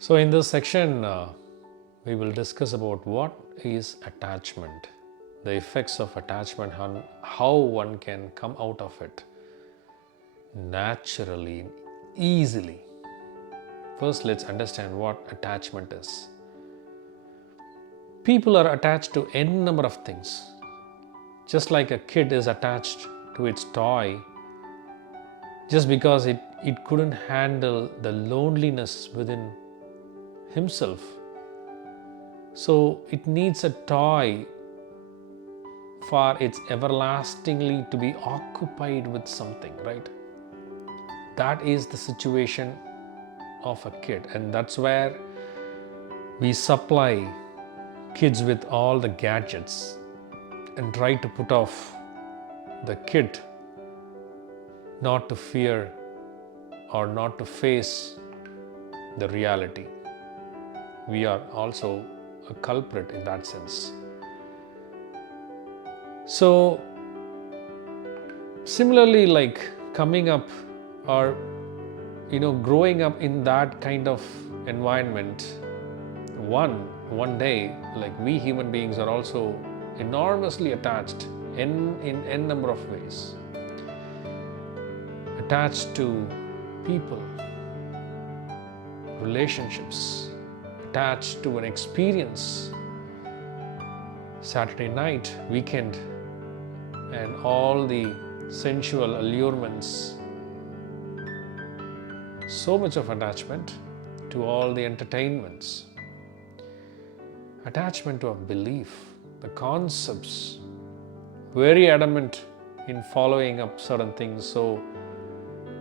So in this section, we will discuss about what is attachment, the effects of attachment, and how one can come out of it naturally, easily. First, let's understand what attachment is. People are attached to n number of things. Just like a kid is attached to its toy, just because it couldn't handle the loneliness within himself. So it needs a toy for its everlastingly to be occupied with something, right? That is the situation of a kid, and that's where we supply kids with all the gadgets and try to put off the kid not to fear or not to face the reality. We are also a culprit in that sense. So similarly, like coming up or growing up in that kind of environment, one day, like we human beings are also enormously attached in n number of ways, attached to people, relationships, attached to an experience, Saturday night, weekend, and all the sensual allurements. So much of attachment to all the entertainments, attachment to a belief, the concepts, very adamant in following up certain things, so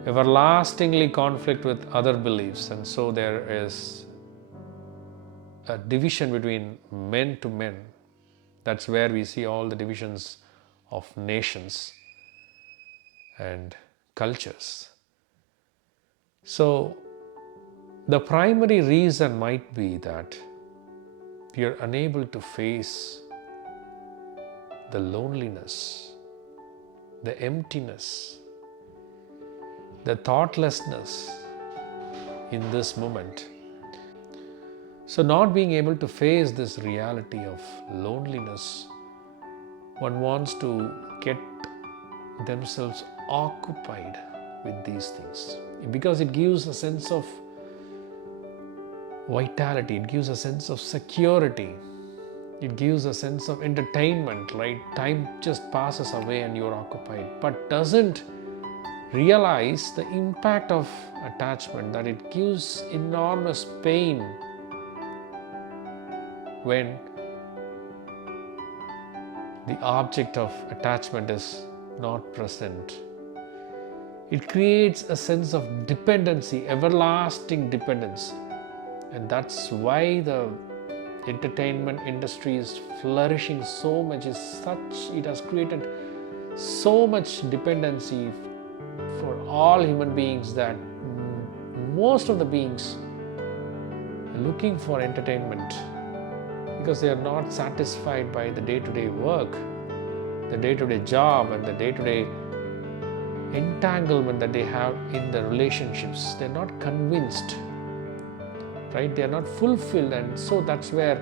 everlastingly conflict with other beliefs, and so there is a division between men to men. That's where we see all the divisions of nations and cultures. So the primary reason might be that we are unable to face the loneliness, the emptiness, the thoughtlessness in this moment. So not being able to face this reality of loneliness, one wants to get themselves occupied with these things because it gives a sense of vitality, it gives a sense of security, it gives a sense of entertainment, right? Time just passes away and you're occupied, but doesn't realize the impact of attachment, that it gives enormous pain when the object of attachment is not present. It creates a sense of dependency, everlasting dependency. And that's why the entertainment industry is flourishing so much. It has created so much dependency for all human beings that most of the beings are looking for entertainment because they are not satisfied by the day-to-day work, the day-to-day job, and the day-to-day entanglement that they have in the relationships. They're not convinced, right? They are not fulfilled, and so that's where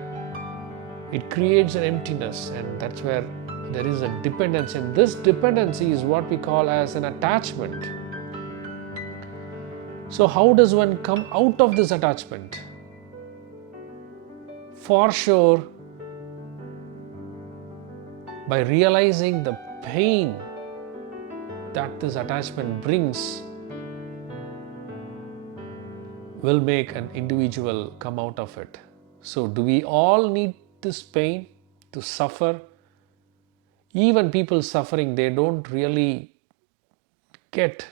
it creates an emptiness, and that's where there is a dependency, and this dependency is what we call as an attachment. So how does one come out of this attachment? For sure, by realizing the pain that this attachment brings will make an individual come out of it. So do we all need this pain to suffer? Even people suffering, they don't really get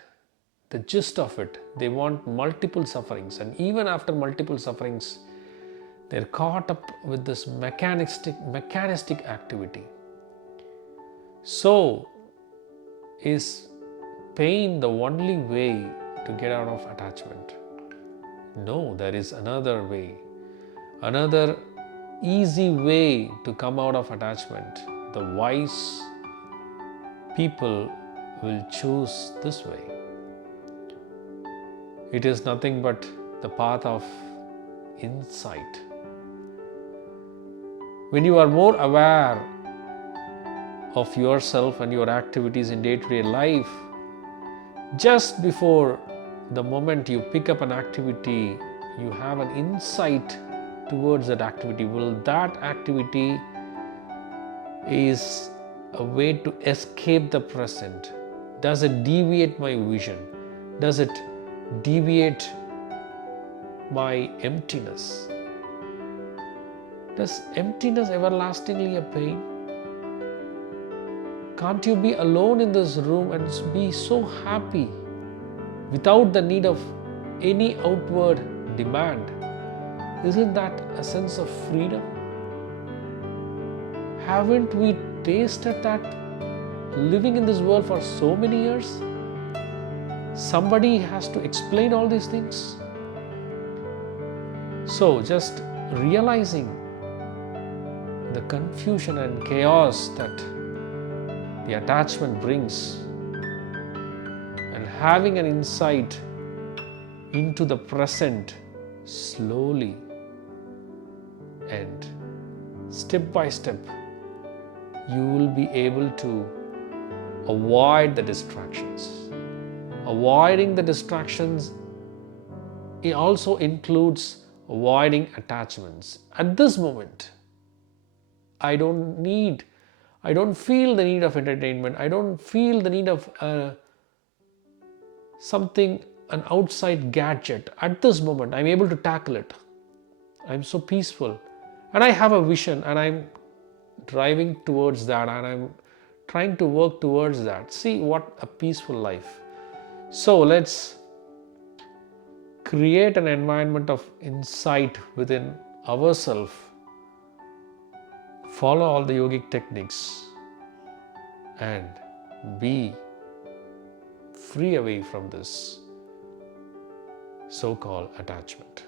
the gist of it. They want multiple sufferings, and even after multiple sufferings, they're caught up with this mechanistic activity. So is pain the only way to get out of attachment? No, there is another way, another easy way to come out of attachment. The wise people will choose this way. It is nothing but the path of insight. When you are more aware of yourself and your activities in day-to-day life, just before the moment you pick up an activity, you have an insight towards that activity. Will that activity is a way to escape the present? Does it deviate my vision? Does it deviate my emptiness? Does emptiness everlastingly a pain? Can't you be alone in this room and be so happy without the need of any outward demand? Isn't that a sense of freedom? Haven't we tasted that living in this world for so many years? Somebody has to explain all these things. So just realizing the confusion and chaos that the attachment brings and having an insight into the present slowly and step by step, you will be able to avoid the distractions. Avoiding the distractions, it also includes avoiding attachments. At this moment, I don't feel the need of entertainment. I don't feel the need of an outside gadget. At this moment, I'm able to tackle it. I'm so peaceful. And I have a vision and I'm driving towards that and I'm trying to work towards that. See what a peaceful life. So let's create an environment of insight within ourselves. Follow all the yogic techniques and be free away from this so-called attachment.